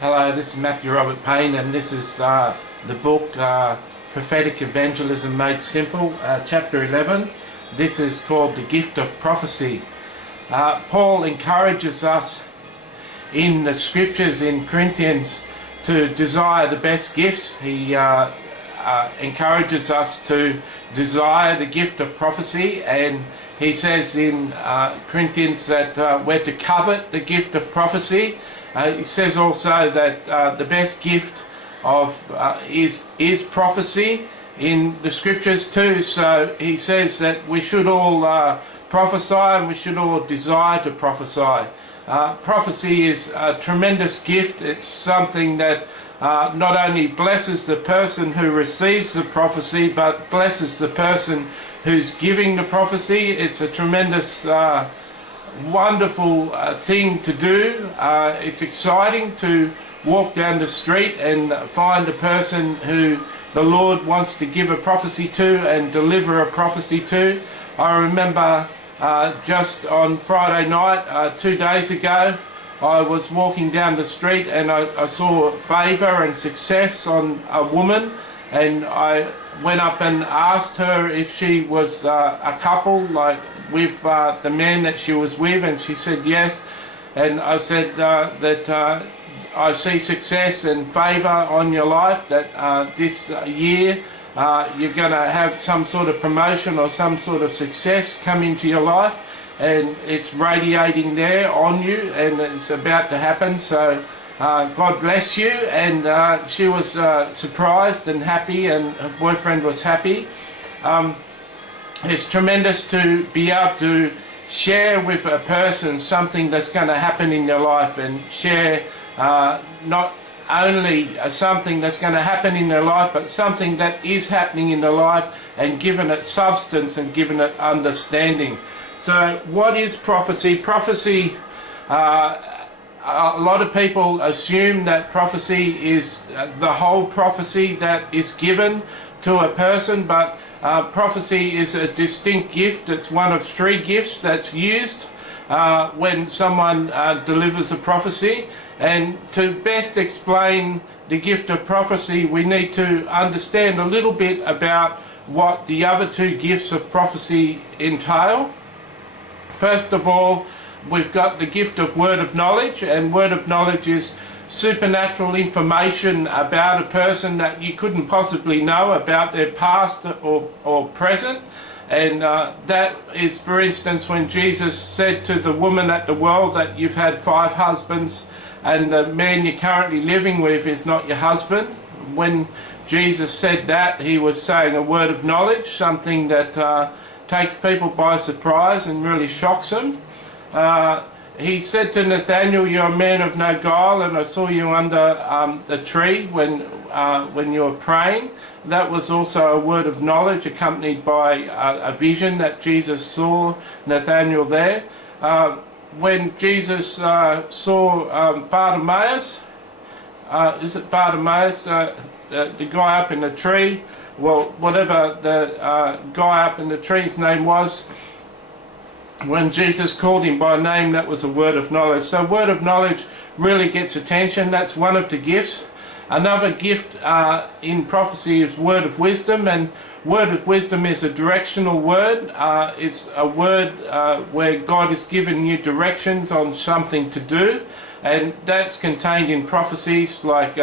Hello, this is Matthew Robert Payne, and this is the book Prophetic Evangelism Made Simple, chapter 11. This is called The Gift of Prophecy. Paul encourages us in the scriptures in Corinthians to desire the best gifts. He encourages us to desire the gift of prophecy, and he says in Corinthians that we're to covet the gift of prophecy. He says also that the best gift of is prophecy in the scriptures too. So he says that we should all prophesy, and we should all desire to prophesy. Prophecy is a tremendous gift. It's something that not only blesses the person who receives the prophecy, but blesses the person who's giving the prophecy. It's a tremendous wonderful thing to do. It's exciting to walk down the street and find a person who the Lord wants to give a prophecy to and deliver a prophecy to. I remember just on Friday night 2 days ago, I was walking down the street and I saw favour and success on a woman, and I went up and asked her if she was a couple, like with the man that she was with, and she said yes. And I said that I see success and favour on your life, that this year you're going to have some sort of promotion or some sort of success come into your life, and it's radiating there on you, and it's about to happen. So God bless you. And she was surprised and happy, and her boyfriend was happy. It's tremendous to be able to share with a person something that's going to happen in their life, and share not only something that's going to happen in their life, but something that is happening in their life, and given it substance and given it understanding. So what is prophecy? Prophecy, a lot of people assume that prophecy is the whole prophecy that is given to a person, but prophecy is a distinct gift. It's one of 3 gifts that's used when someone delivers a prophecy. And to best explain the gift of prophecy, we need to understand a little bit about what the other 2 gifts of prophecy entail. First of all, we've got the gift of word of knowledge, and word of knowledge is supernatural information about a person that you couldn't possibly know about their past or present. And that is, for instance, when Jesus said to the woman at the well that you've had 5 husbands and the man you're currently living with is not your husband. When Jesus said that, he was saying a word of knowledge, something that takes people by surprise and really shocks them. He said to Nathanael, "You're a man of no guile, and I saw you under the tree when you were praying." That was also a word of knowledge accompanied by a vision that Jesus saw Nathanael there. When Jesus saw Bartimaeus, is it Bartimaeus, the guy up in the tree? Well, whatever the guy up in the tree's name was, when Jesus called him by name, that was a word of knowledge. So word of knowledge really gets attention. That's one of the gifts. Another gift in prophecy is word of wisdom, and word of wisdom is a directional word. It's a word where God has given you directions on something to do, and that's contained in prophecies like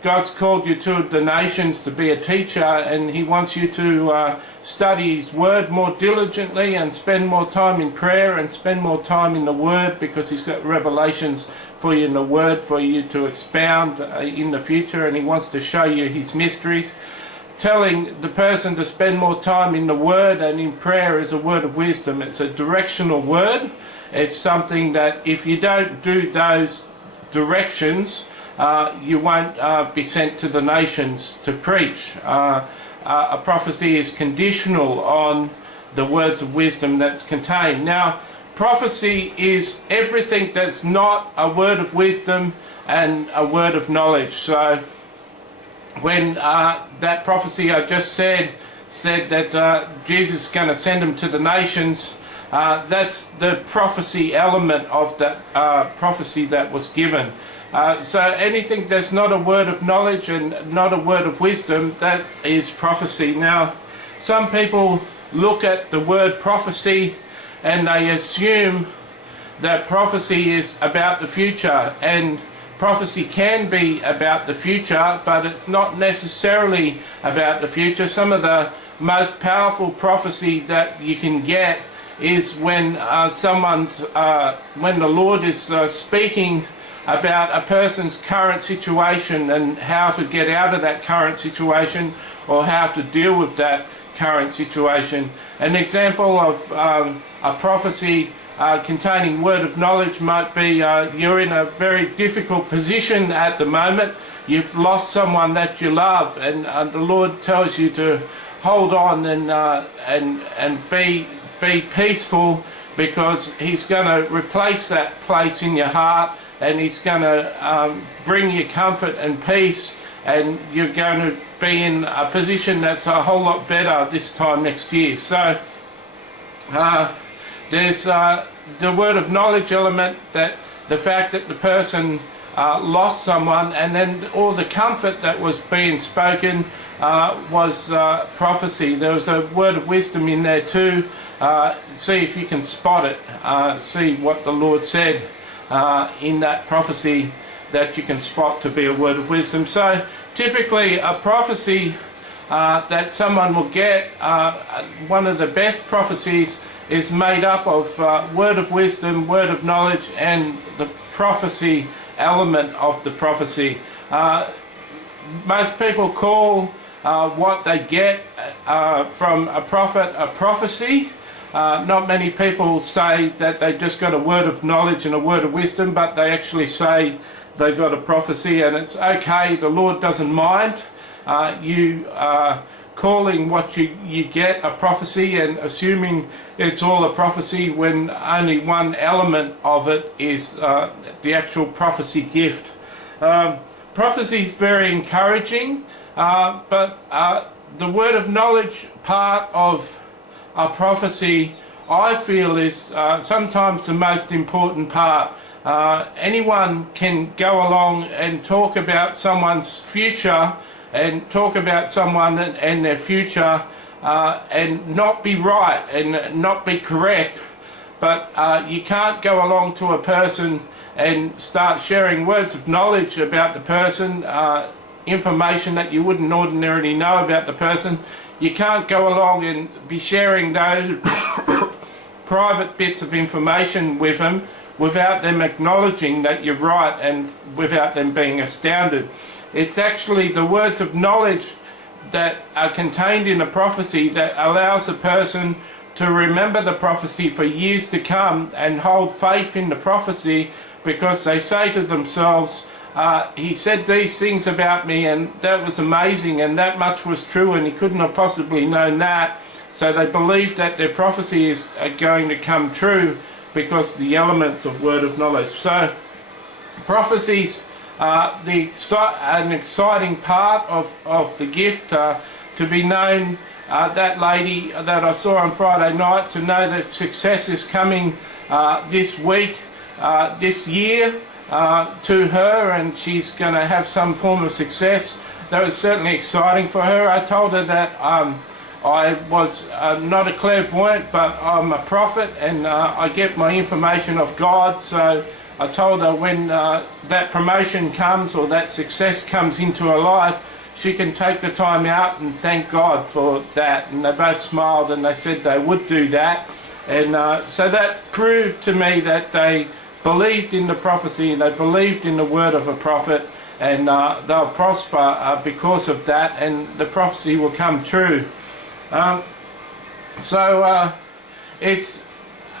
God's called you to the nations to be a teacher, and he wants you to study his word more diligently and spend more time in prayer and spend more time in the word, because he's got revelations for you in the word for you to expound in the future, and he wants to show you his mysteries. Telling the person to spend more time in the word and in prayer is a word of wisdom. It's a directional word. It's something that if you don't do those directions, you won't be sent to the nations to preach. A prophecy is conditional on the words of wisdom that's contained. Now, prophecy is everything that's not a word of wisdom and a word of knowledge. So when that prophecy I just said that Jesus is going to send them to the nations, that's the prophecy element of that prophecy that was given. So anything that's not a word of knowledge and not a word of wisdom, that is prophecy. Now, some people look at the word prophecy and they assume that prophecy is about the future, and prophecy can be about the future, but it's not necessarily about the future. Some of the most powerful prophecy that you can get is when when the Lord is speaking about a person's current situation and how to get out of that current situation, or how to deal with that current situation. An example of a prophecy containing word of knowledge might be you're in a very difficult position at the moment. You've lost someone that you love, and the Lord tells you to hold on and be peaceful, because He's going to replace that place in your heart, and He's going to bring you comfort and peace, and you're going to be in a position that's a whole lot better this time next year. So there's the word of knowledge element, that the fact that the person lost someone, and then all the comfort that was being spoken was prophecy. There was a word of wisdom in there too. See if you can spot it. See what the Lord said in that prophecy that you can spot to be a word of wisdom. So typically a prophecy that someone will get, one of the best prophecies is made up of word of wisdom, word of knowledge, and the prophecy element of the prophecy. Most people call what they get from a prophet a prophecy. Not many people say that they just got a word of knowledge and a word of wisdom, but they actually say they got a prophecy, and it's okay. The Lord doesn't mind you calling what you get a prophecy and assuming it's all a prophecy, when only one element of it is the actual prophecy gift. Prophecy is very encouraging, but the word of knowledge part of a prophecy, I feel, is sometimes the most important part. Anyone can go along and talk about someone's future and talk about someone and their future and not be right and not be correct, but you can't go along to a person and start sharing words of knowledge about the person, information that you wouldn't ordinarily know about the person. You can't go along and be sharing those private bits of information with them without them acknowledging that you're right and without them being astounded. It's actually the words of knowledge that are contained in a prophecy that allows the person to remember the prophecy for years to come and hold faith in the prophecy, because they say to themselves, he said these things about me and that was amazing and that much was true and he couldn't have possibly known that. So they believe that their prophecy is going to come true because the elements of word of knowledge. So prophecies an exciting part of the gift, to be known, that lady that I saw on Friday night, to know that success is coming this week, this year, to her, and she's going to have some form of success. That was certainly exciting for her. I told her that I was not a clairvoyant, but I'm a prophet, and I get my information of God. So I told her when that promotion comes or that success comes into her life, she can take the time out and thank God for that. And they both smiled and they said they would do that. And so that proved to me that they believed in the prophecy, they believed in the word of a prophet, and they'll prosper because of that, and the prophecy will come true. So it's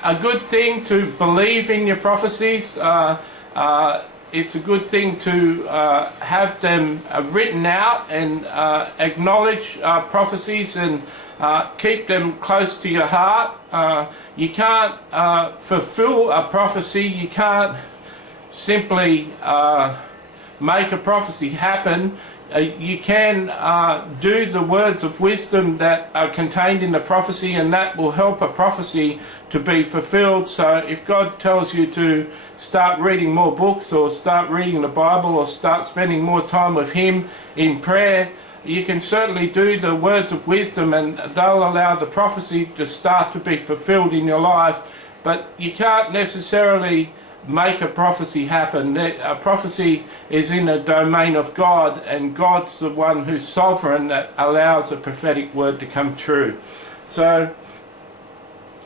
a good thing to believe in your prophecies. It's a good thing to have them written out and acknowledge prophecies and keep them close to your heart. You can't fulfill a prophecy. You can't simply make a prophecy happen. You can do the words of wisdom that are contained in the prophecy, and that will help a prophecy to be fulfilled. So if God tells you to start reading more books, or start reading the Bible, or start spending more time with Him in prayer, you can certainly do the words of wisdom, and they'll allow the prophecy to start to be fulfilled in your life. But you can't necessarily make a prophecy happen. A prophecy is in the domain of God, and God's the one who's sovereign that allows a prophetic word to come true. So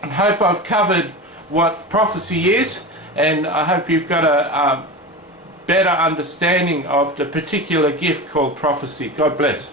I hope I've covered what prophecy is, and I hope you've got a better understanding of the particular gift called prophecy. God bless.